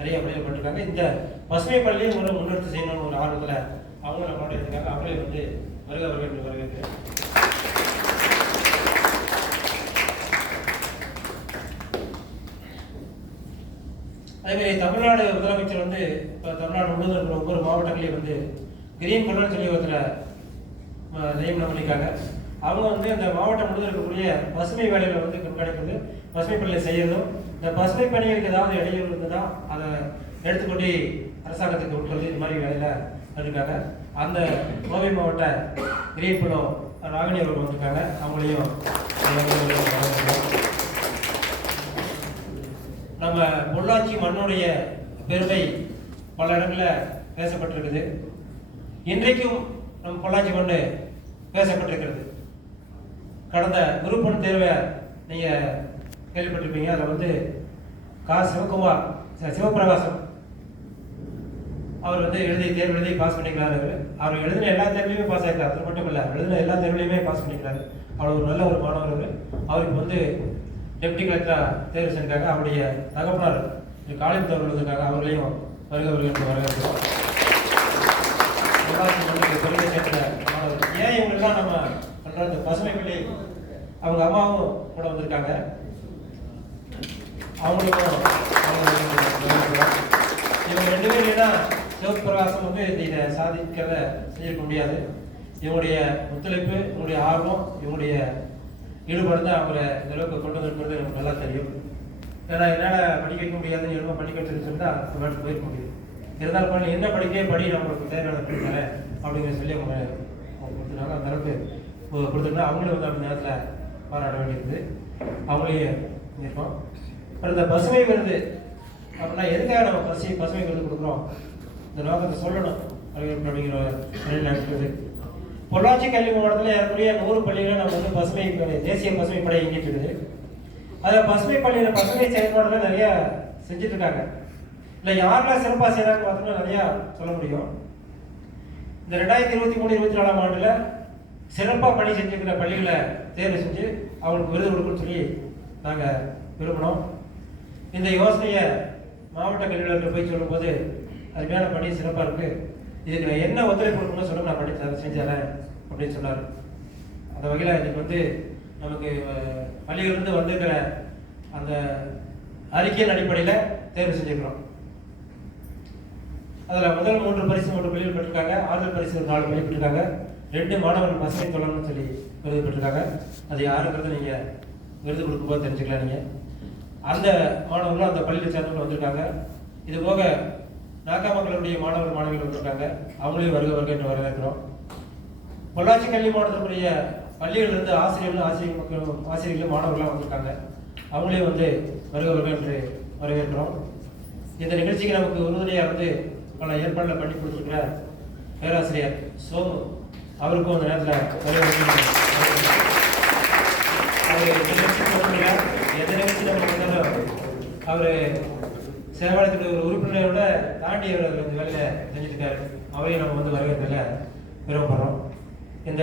நிறைய பள்ளிகள் பண்ணிருக்காங்க. இந்த பசுமை பள்ளியும் ஒரு முன்னெடுத்து செய்யணும்னு ஒரு ஆர்வத்தில் அவங்க நம்மளோட இருக்காங்க. அவங்களே வந்து வருக என்று வரவேற்கிறேன். அதேமாதிரி தமிழ்நாடு முதலமைச்சர் வந்து இப்போ தமிழ்நாடு முழுவதும் இருக்கிற ஒவ்வொரு மாவட்டங்களையும் வந்து கிரீன் கொள்ளன் சொல்லி ஒருத்தர் நியமனம் பண்ணியிருக்காங்க. அவங்க வந்து அந்த மாவட்டம் முழுவதும் இருக்கக்கூடிய பசுமை வேலைகளை வந்து கண்காணிக்கிறது, பசுமை பணியை செய்யறதும், இந்த பசுமை பணிகளுக்கு ஏதாவது இடையூறு இருந்ததுன்னா அதை எடுத்துக்கொண்டு அரசாங்கத்துக்கு உட்கொள்வது, இந்த மாதிரி வேலையில் இருக்காங்க. அந்த கோவை மாவட்ட கிரீன் குழு ராகினி அவர்கள் வந்திருக்காங்க. அவங்களையும் நம்ம பொள்ளாச்சி மண்ணுடைய பெருமை பல இடங்களில் பேசப்பட்டிருக்குது. இன்றைக்கும் நம்ம பொள்ளாச்சி மண் பேசப்பட்டிருக்கிறது. கடந்த குரூப் 1 தேர்வை நீங்கள் கேள்விப்பட்டிருப்பீங்க. அதில் வந்து சிவபிரகாசம் அவர் வந்து தேர்வு எழுதி பாஸ் பண்ணிக்கிறாரு. அவர் எழுதின எல்லா தேர்வுலையுமே பாஸ் ஆகிருக்காரு. அது மட்டும் இல்லை, எழுதின எல்லா தேர்வுலையுமே பாஸ் பண்ணிக்கிறாரு. அவர் ஒரு நல்ல ஒரு மாணவர். அவருக்கு வந்து டெப்டி கலெக்டராக தேர்வு செஞ்சிருக்காங்க. அவருடைய தகப்பனார் காளிமுத்து அவர்கள் வந்திருக்காங்க. அவர்களையும் வருகிறோம். பெருமை சேர்ந்த மாணவர். ஏன் இவங்கெல்லாம் நம்ம பண்ணுற பசுமை பள்ளி அவங்க அம்மாவும் கூட வந்திருக்காங்க. அவங்களுக்கும் இவங்க 2 பேரும் ஏன்னா சிவபிரகாசம் வந்து இதை சாதிக்கிறத செஞ்சிருக்க முடியாது. இவங்களுடைய ஒத்துழைப்பு, இவங்களுடைய ஆர்வம், இவங்களுடைய ஈடுபாடு தான் அவரை இந்த அளவுக்கு கொண்டு வந்திருக்கிறது எனக்கு நல்லா தெரியும். ஏன்னா என்னால் படிக்க வைக்க முடியாதுன்னு எதுவும் படிக்க வச்சுன்னு சொன்னால் அந்த நாட்டு போயிருக்க முடியும். இருந்தாலும் என்ன படி நம்மளுக்கு தேவையான படிக்கிறேன் அப்படிங்கிற சொல்லி அவங்க கொடுத்துருக்காங்க. அந்த அளவுக்கு கொடுத்துருந்தா அவங்களே வந்து அந்த நேரத்தில் பாராட்ட வேண்டியிருக்குது. அவங்களே இருக்கோம். அப்புறம் இந்த பசுமை விருது அப்படின்னா எதுக்காக நம்ம பசுமை விருது கொடுக்குறோம், இந்த நோக்கத்தை சொல்லணும் அப்படிங்கிற நினைக்கிறது. பொள்ளாச்சி கல்வி மாவட்டத்தில் ஏறக்கூடிய 100 பள்ளிகளை நம்ம வந்து தேசிய பசுமை படை இயங்கிட்டு இருக்குது. அதில் பசுமை பள்ளியில் பசுமை செயல்பாடுகள் நிறையா செஞ்சுட்டு இருக்காங்க. இல்லை யாரெல்லாம் சிறப்பாக செய்கிறாங்க பார்த்தோம்னா நிறையா சொல்ல முடியும். இந்த 2023-24 ஆண்டில் சிறப்பாக பணி செஞ்சுருக்கிற பள்ளிகளை தேர்வு செஞ்சு அவங்களுக்கு விருது கொடுக்குன்னு சொல்லி நாங்கள் விரும்பினோம். இந்த யோசனையை மாவட்ட கல்வியாளர்கள் போய் சொல்லும்போது அருமையான பணி சிறப்பாக இருக்குது, இதுக்கு நான் என்ன ஒத்துழைப்பு கொடுக்கணும்னு சொல்ல நான் பண்ணி செஞ்சேன் அப்படின்னு சொன்னார். அந்த வகையில் இன்னைக்கு வந்து நமக்கு பள்ளிகளிலிருந்து வந்திருக்கிற அந்த அறிக்கையின் அடிப்படையில் தேர்வு செஞ்சுக்கிறோம். அதில் முதல் 3 பரிசு 3 பள்ளிகள் பெற்றிருக்காங்க. ஆறுதல் பரிசு 4 பள்ளி பெற்றிருக்காங்க. 2 மாணவர்கள் பசுமை தொழில்னு சொல்லி விருது பெற்றிருக்காங்க. அது யாருங்கிறத நீங்கள் விருது கொடுக்கும்போது தெரிஞ்சுக்கலாம். நீங்கள் அந்த மாணவர்களும் அந்த பள்ளியில் சேர்ந்தவர்கள் வந்திருக்காங்க. இது போக நாக்காமக்களுடைய மாணவிகள் வந்திருக்காங்க. அவங்களையும் வருக என்று வரவேற்கிறோம். பொள்ளாச்சி கல்வி மாவட்டத்திற்குரிய பள்ளிகளிலிருந்து ஆசிரியர்களும் மாணவர்களாக வந்திருக்காங்க. அவங்களையும் வந்து வருக என்று வரவேற்கிறோம். இந்த நிகழ்ச்சிக்கு நமக்கு உறுதுணையாக வந்து பல ஏற்பாடுகளை பண்ணி கொடுத்துருக்கிற பேராசிரியர் சோமு அவருக்கும் அந்த நேரத்தில் எந்த நிகழ்ச்சி நம்ம வந்தாலும் அவர் சேவாலயத்துடைய ஒரு உறுப்பினரோட தாண்டி அவர் இந்த வேலையை செஞ்சுட்டு இருக்காரு. அவரையும் நம்ம வந்து வரவேற்கிறதுல விரும்பப்படுறோம். இந்த